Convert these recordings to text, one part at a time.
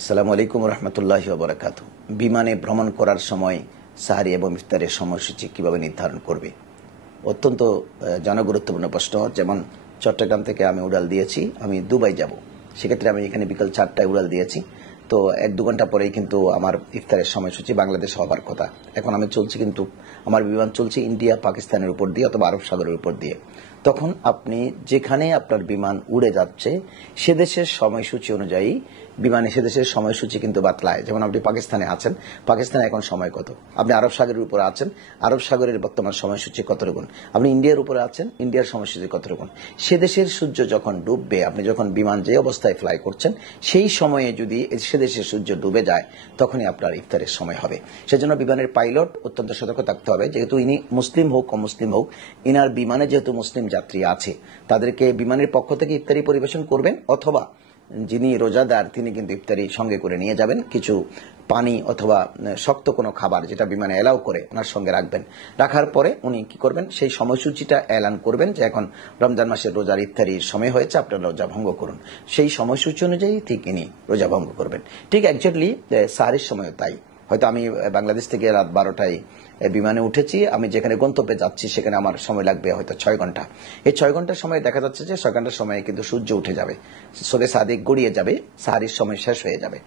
আসসালামু আলাইকুম রহমতুল্লাহি ওয়া বারাকাতুহু। বিমানে ভ্রমণ করার সময় সাহারি এবং ইফতারের সময়সূচি কিভাবে নির্ধারণ করবে? অত্যন্ত জনগুরুত্বপূর্ণ প্রশ্ন। যেমন চট্টগ্রাম থেকে আমি উড়াল দিয়েছি, আমি দুবাই যাব। সেক্ষেত্রে আমি এখানে বিকাল 4টায় উড়াল দিয়েছি। তো 1-2 ঘন্টা পরেই কিন্তু আমার ইফতারের সময়সূচি বাংলাদেশ হবার কথা। এখন আমি চলছি, কিন্তু আমার বিমান চলছে ইন্ডিয়া পাকিস্তানের উপর দিয়ে অথবা আরব সাগরের উপর দিয়ে। তখন আপনি যেখানে আপনার বিমান উড়ে যাচ্ছে সে দেশের সময়সূচি অনুযায়ী বিমানে সে দেশের সময়সূচি কিন্তু বাতলায়। যেমন আপনি পাকিস্তানে আছেন, পাকিস্তানে এখন সময় কত? আপনি আরব সাগরের উপর আছেন, আরব সাগরের বর্তমান সময়সূচি কত রকম? আপনি ইন্ডিয়ার উপরে আছেন, ইন্ডিয়ার সময়সূচি কত রকম? সে দেশের সূর্য যখন ডুববে, আপনি যখন বিমান যে অবস্থায় ফ্লাই করছেন সেই সময়ে যদি সে দেশের সূর্য ডুবে যায় তখনই আপনার ইফতারের সময় হবে। সেজন্য বিমানের পাইলট অত্যন্ত সতর্ক থাকতে হবে। যেহেতু ইনি মুসলিম হোক অমুসলিম হোক, ইনার বিমানে যেহেতু মুসলিম যাত্রী আছে, তাদেরকে বিমানের পক্ষ থেকে ইফতারি পরিবেশন করবেন, অথবা যিনি রোজাদার তিনি কিন্তু ইফতারি সঙ্গে করে নিয়ে যাবেন। কিছু পানি অথবা শক্ত কোনো খাবার যেটা বিমানে এলাও করে ওনার সঙ্গে রাখবেন। রাখার পরে উনি কি করবেন, সেই সময়সূচিটা এলান করবেন যে এখন রমজান মাসের রোজার ইফতারির সময় হয়েছে, আপনারা রোজা ভঙ্গ করুন। সেই সময়সূচি অনুযায়ী ঠিক ইনি রোজা ভঙ্গ করবেন। ঠিক একজাক্টলি সাহারির সময়ও তাই। হয়তো আমি বাংলাদেশ থেকে রাত 12টায় বিমানে উঠেছি, আমি যেখানে গন্তব্যে যাচ্ছি সেখানে আমার সময় লাগবে হয়তো 6 ঘন্টা। এই 6 ঘন্টার সময় দেখা যাচ্ছে যে 6 ঘন্টার সময় কিন্তু সূর্য উঠে যাবে, সবে সাদিক গড়িয়ে যাবে, সাহারির সময় শেষ হয়ে যাবে।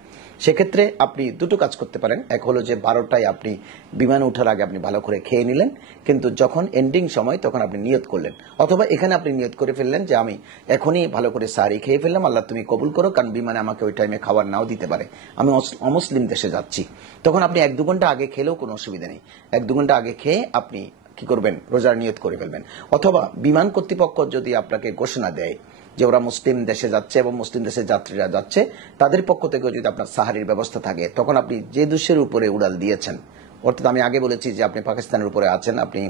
সেক্ষেত্রে আপনি দুটো কাজ করতে পারেন। এক হলো যে 12টায় আপনি বিমানে ওঠার আগে আপনি ভালো করে খেয়ে নিলেন, কিন্তু যখন এন্ডিং সময় তখন আপনি নিয়ত করলেন, অথবা এখানে আপনি নিয়ত করে ফেললেন যে আমি এখনই ভালো করে সাহারি খেয়ে ফেললাম, আল্লাহ তুমি কবুল করো, কারণ বিমানে আমাকে ওই টাইমে খাবার নাও দিতে পারে, আমি অমুসলিম দেশে যাচ্ছি। তখন আপনি 1-2 ঘন্টা আগে খেলেও কোনো অসুবিধা নেই। 1-2 ঘন্টা আগে খেয়ে আপনি কি করবেন, রোজার নিয়ত করে ফেলবেন। অথবা বিমান কর্তৃপক্ষ যদি আপনাকে ঘোষণা দেয় যে ওরা মুসলিম দেশে যাচ্ছে এবং মুসলিম দেশের যাত্রীরা যাচ্ছে, তাদের পক্ষ থেকে যদি আপনার সাহারির ব্যবস্থা থাকে, তখন আপনি যে দেশের উপরে উড়াল দিয়েছেন, অর্থাৎ আমি আগে বলেছি যে আপনি পাকিস্তানের উপরে আছেন, আপনি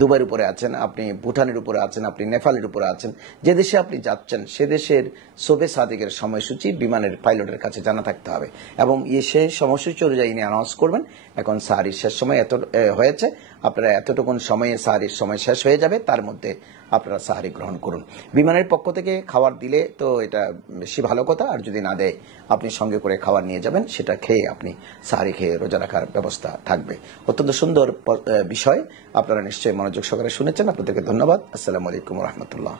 দুবাইয়ের উপরে আছেন, আপনি ভুটানের উপরে আছেন, আপনি নেপালের উপরে আছেন, যে দেশে আপনি যাচ্ছেন সে দেশের শোবে সাদিকের সময়সূচি বিমানের পাইলটের কাছে জানা থাকতে হবে, এবং সে সময়সূচি অনুযায়ী অ্যানাউন্স করবেন এখন সাহারির শেষ সময় এত হয়েছে, আপনারা এতটুকুন সময়ে সাহারির সময় শেষ হয়ে যাবে, তার মধ্যে আপনারা সাহারি গ্রহণ করুন। বিমানের পক্ষ থেকে খাবার দিলে তো এটা বেশি ভালো কথা, আর যদি না দেয় আপনি সঙ্গে করে খাবার নিয়ে যাবেন, সেটা খেয়ে আপনি সাহারি খেয়ে রোজা রাখার ব্যবস্থা থাকবে। অত্যন্ত সুন্দর বিষয়, আপনারা নিশ্চয়ই মনোযোগ সহকারে শুনেছেন। আপনাদেরকে ধন্যবাদ। আসসালামু আলাইকুম রহমতুল্লাহ।